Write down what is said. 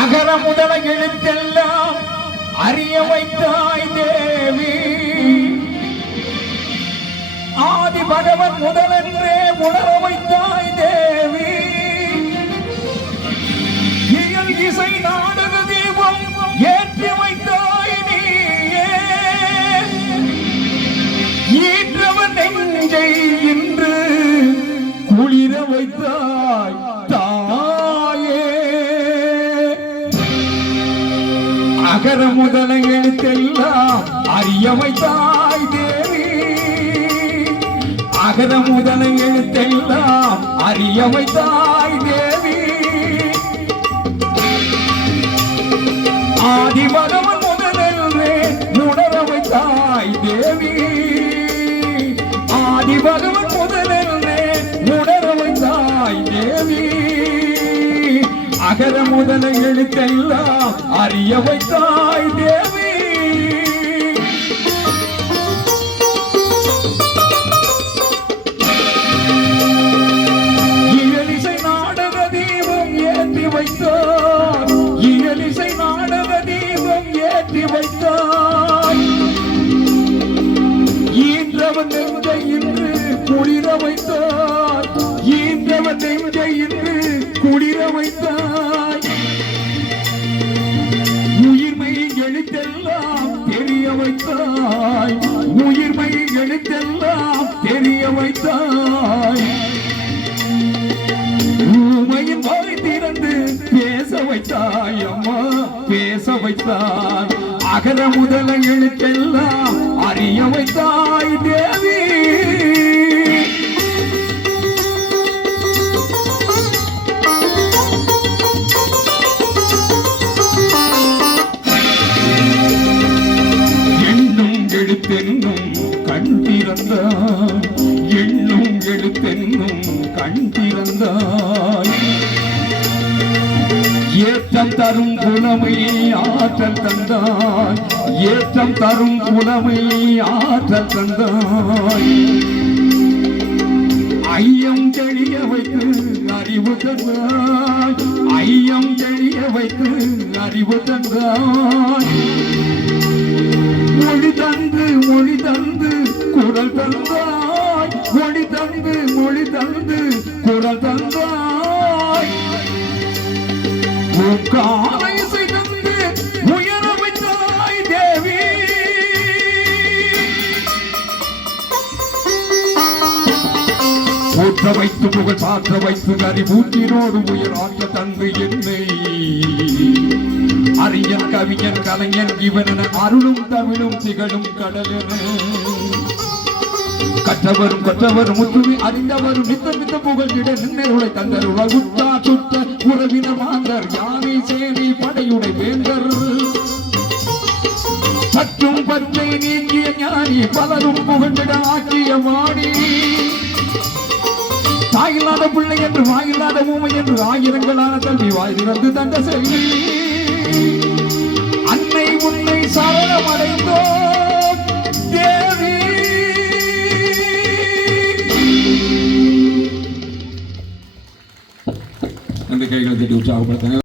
அகர முதல எழுத்தெல்லாம் அறிய வைத்தாய் தேவி. ஆதி பகவன் முதலென்றே உணர வைத்தாய் தேவி. இயல் இசை நாடக தீபம் ஏற்றி வைத்தாய் நீயே. ஈற்றவன் நெஞ்சை இன்று குளிர வைத்தாய் தாயே. அகர முதல எழுத்தெல்லாம் அறிய வைத்தாய் தேவி. அகர முதல எழுத்தெல்லாம் அறிய வைத்தாய் தேவி. ஆதி பகவன் முதலென்றே உணர வைத்தாய் தேவி. ஆதி பகவன் முதலென்றே உணர வைத்தாய் தேவி. அகர முதல எழுத்தெல்லாம் அறிய வைத்தாய் தேவி. இயலிசை நாடக தீபம் ஏற்றி வைத்தாய். இயலிசை நாடக தீபம் ஏற்றி வைத்தாய். ஈன்றவன் நெஞ்சை இன்று குளிர வைத்தாய். ஈன்றவன் நெஞ்சை இன்று குளிர வைத்தாய். உயிர்மை எழுத்தெல்லாம் தெரிய வைத்தாய். உயிர்மை எழுத்தெல்லாம் தெரிய வைத்தாய். ஊமையின் வாய் திறந்து பேச வைத்தாய் அம்மா, பேச வைத்தாய். அகர முதல எழுத்தெல்லாம் அறிய வைத்தாய் தேவி. எழுத்தென்னும் கண் திறந்தாய். எண்ணும் எழுத்தென்னும் கண் திறந்தாய். ஏற்றம் தரும் புலமை ஆற்றல் தந்தாய். ஏற்றம் தரும் புலமை ஆற்றல் தந்தாய். ஐயம் தெளிய வைத்து அறிவு தந்தாய். ஐயம் தெளிய வைத்து அறிவு தந்தாய். மொழி தந்து மொழி தந்து குரல் தந்தாய். மொழி தந்து மொழி தந்து குரல் தந்தாய். காலை இசை தந்து உயர வைத்தாய் தேவி. ஊற்ற வைத்து புகழ் பாற்ற வைத்து அறிவூற்றினோடு உயராற்ற தந்து என்னை அறிஞன் கவிஞன் கலைஞன் இவன அருளும் தமிழும் திகழும் கடலென. கற்றவரும் கொற்றவரும் முற்றுமை அறிந்தவரும் நித்த நித்த புகழ்கிட நின்னருளை தந்தருள உத்தா சுத்த உறவின மாந்தர் யானை சேனை படையுடை வேந்தர். சற்றும் பச்சை நீக்கிய ஞானி பலரும் புகழ்ந்திட ஆக்கிய வாணி. தாயில்லாத பிள்ளை என்று வாயில்லாத ஊமை என்று ஆயிரங்களான கல்வி வாய் திறந்து தந்த செல்வி. அன்னை உன்னை சரணமடைந்தோ தேவி. அந்த கைகளை தட்டி உற்சாகப்படுத்த